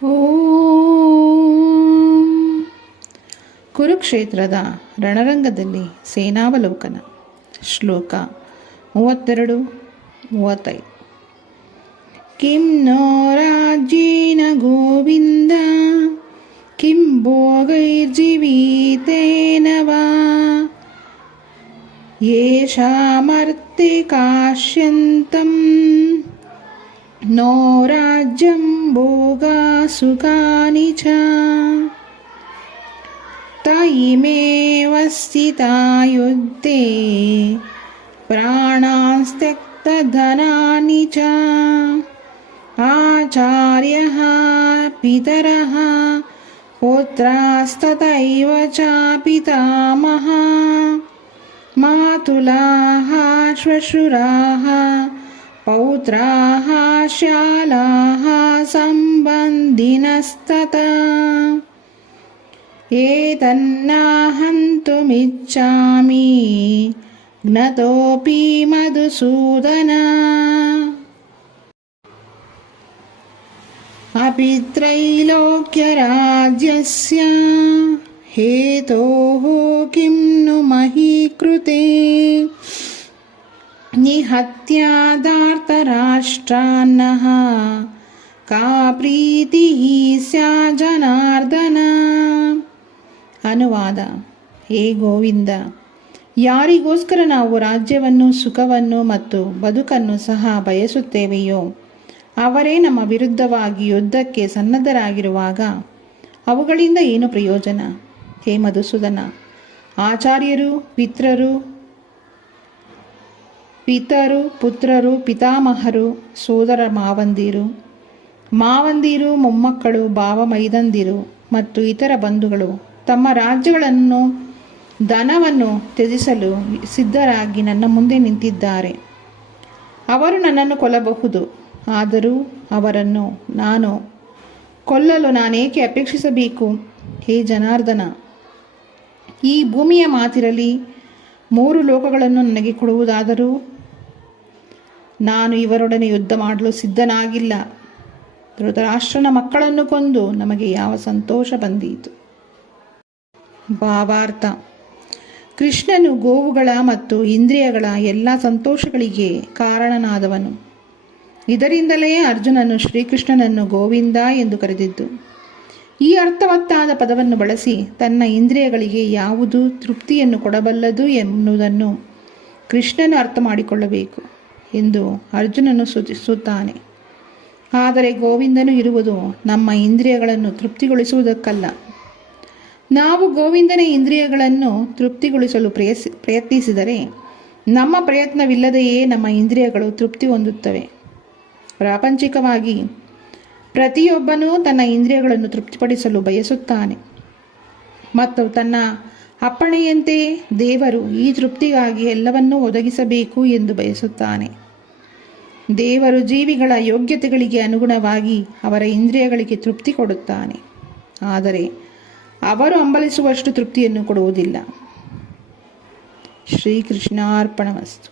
ಓಂ. ಕುರುಕ್ಷೇತ್ರದ ರಣರಂಗದಲ್ಲಿ ಸೇನಾವಲೋಕನ. ಶ್ಲೋಕ 32-35. ಕಿಂ ನೋ ರಾಜ್ಯೇನ ಗೋವಿಂದ ಕಿಂ ಭೋಗೈರ್ಜೀವಿತೇನ ವಾ ಯೇಷಾಮರ್ತೆ ಕಾಶ್ಯಂತಂ ನೋ ರಾಜ್ಯಂ ಭೋಗಾ ಸುಖಾನಿ ಚ ತಯಿಮೇವ ಸ್ಥಿತಾ ಯುದ್ಧೇ ಪ್ರಾಣಾನ್ಸ್ತ್ಯಕ್ತಧನಾನಿ ಚ ಆಚಾರ್ಯಃ ಪಿತರಃ ಪುತ್ರಾಸ್ತಥೈವ ಚ ಪಿತಾಮಹ ಮಾತುಲಾಃ ಶ್ವಶುರಾಃ ಪೌತ್ರಾಃ ಶಾಲಾಃ ಸಂಬಂಧಿನಸ್ತಥಾ ಏತನ್ನಾಹಂತುಮಿಚ್ಛಾಮಿ ಜ್ಞತೋಪಿ ಮಧುಸೂದನ. ಅಪಿ ತ್ರೈಲೋಕ್ಯರಾಜ್ಯಸ್ಯ ಹೇತೋಃ ಕಿಂ ನು ಮಹೀ ಕೃತೆ ನಿಹತ್ಯಾದಾರ್ತರಾಷ್ಟ್ರಾನ್ನಃ ಕಾ ಪ್ರೀತಿಃ ಸ್ಯಾತ್ ಜನಾರ್ದನ. ಅನುವಾದ. ಹೇ ಗೋವಿಂದ, ಯಾರಿಗೋಸ್ಕರ ನಾವು ರಾಜ್ಯವನ್ನು, ಸುಖವನ್ನು ಮತ್ತು ಬದುಕನ್ನು ಸಹ ಬಯಸುತ್ತೇವೆಯೋ ಅವರೇ ನಮ್ಮ ವಿರುದ್ಧವಾಗಿ ಯುದ್ಧಕ್ಕೆ ಸನ್ನದ್ಧರಾಗಿರುವಾಗ ಅವುಗಳಿಂದ ಏನು ಪ್ರಯೋಜನ? ಹೇ ಮಧುಸೂದನ, ಆಚಾರ್ಯರು, ಪಿತರು, ಪುತ್ರರು, ಪಿತಾಮಹರು, ಸೋದರ ಮಾವಂದಿರು, ಮೊಮ್ಮಕ್ಕಳು, ಭಾವ ಮೈದಂದಿರು ಮತ್ತು ಇತರ ಬಂಧುಗಳು ತಮ್ಮ ರಾಜ್ಯಗಳನ್ನು, ಧನವನ್ನು ತ್ಯಜಿಸಲು ಸಿದ್ಧರಾಗಿ ನನ್ನ ಮುಂದೆ ನಿಂತಿದ್ದಾರೆ. ಅವರು ನನ್ನನ್ನು ಕೊಲ್ಲಬಹುದು, ಆದರೂ ಅವರನ್ನು ನಾನು ಕೊಲ್ಲಲು ನಾನೇಕೆ ಅಪೇಕ್ಷಿಸಬೇಕು? ಹೇ ಜನಾರ್ದನ, ಈ ಭೂಮಿಯ ಮಾತಿರಲಿ 3 ಲೋಕಗಳನ್ನು ನನಗೆ ಕೊಡುವುದಾದರೂ ನಾನು ಇವರೊಡನೆ ಯುದ್ಧ ಮಾಡಲು ಸಿದ್ಧನಾಗಿಲ್ಲ. ಧೃತರಾಷ್ಟ್ರನ ಮಕ್ಕಳನ್ನು ಕೊಂದು ನಮಗೆ ಯಾವ ಸಂತೋಷ ಬಂದೀತು? ಭಾವಾರ್ಥ. ಕೃಷ್ಣನು ಗೋವುಗಳ ಮತ್ತು ಇಂದ್ರಿಯಗಳ ಎಲ್ಲ ಸಂತೋಷಗಳಿಗೆ ಕಾರಣನಾದವನು. ಇದರಿಂದಲೇ ಅರ್ಜುನನು ಶ್ರೀಕೃಷ್ಣನನ್ನು ಗೋವಿಂದ ಎಂದು ಕರೆದಿದ್ದು. ಈ ಅರ್ಥವತ್ತಾದ ಪದವನ್ನು ಬಳಸಿ ತನ್ನ ಇಂದ್ರಿಯಗಳಿಗೆ ಯಾವುದು ತೃಪ್ತಿಯನ್ನು ಕೊಡಬಲ್ಲದು ಎನ್ನುವುದನ್ನು ಕೃಷ್ಣನು ಅರ್ಥ ಮಾಡಿಕೊಳ್ಳಬೇಕು ಎಂದು ಅರ್ಜುನನು ಸೂಚಿಸುತ್ತಾನೆ. ಆದರೆ ಗೋವಿಂದನು ಇರುವುದು ನಮ್ಮ ಇಂದ್ರಿಯಗಳನ್ನು ತೃಪ್ತಿಗೊಳಿಸುವುದಕ್ಕಲ್ಲ. ನಾವು ಗೋವಿಂದನ ಇಂದ್ರಿಯಗಳನ್ನು ತೃಪ್ತಿಗೊಳಿಸಲು ಪ್ರಯತ್ನಿಸಿದರೆ ನಮ್ಮ ಪ್ರಯತ್ನವಿಲ್ಲದೆಯೇ ನಮ್ಮ ಇಂದ್ರಿಯಗಳು ತೃಪ್ತಿ ಹೊಂದುತ್ತವೆ. ಪ್ರಾಪಂಚಿಕವಾಗಿ ಪ್ರತಿಯೊಬ್ಬನೂ ತನ್ನ ಇಂದ್ರಿಯಗಳನ್ನು ತೃಪ್ತಿಪಡಿಸಲು ಬಯಸುತ್ತಾನೆ ಮತ್ತು ತನ್ನ ಅಪ್ಪಣೆಯಂತೆ ದೇವರು ಈ ತೃಪ್ತಿಗಾಗಿ ಎಲ್ಲವನ್ನೂ ಒದಗಿಸಬೇಕು ಎಂದು ಬಯಸುತ್ತಾನೆ. ದೇವರು ಜೀವಿಗಳ ಯೋಗ್ಯತೆಗಳಿಗೆ ಅನುಗುಣವಾಗಿ ಅವರ ಇಂದ್ರಿಯಗಳಿಗೆ ತೃಪ್ತಿ ಕೊಡುತ್ತಾನೆ, ಆದರೆ ಅವರು ಹಂಬಲಿಸುವಷ್ಟು ತೃಪ್ತಿಯನ್ನು ಕೊಡುವುದಿಲ್ಲ. ಶ್ರೀಕೃಷ್ಣಾರ್ಪಣಮಸ್ತು.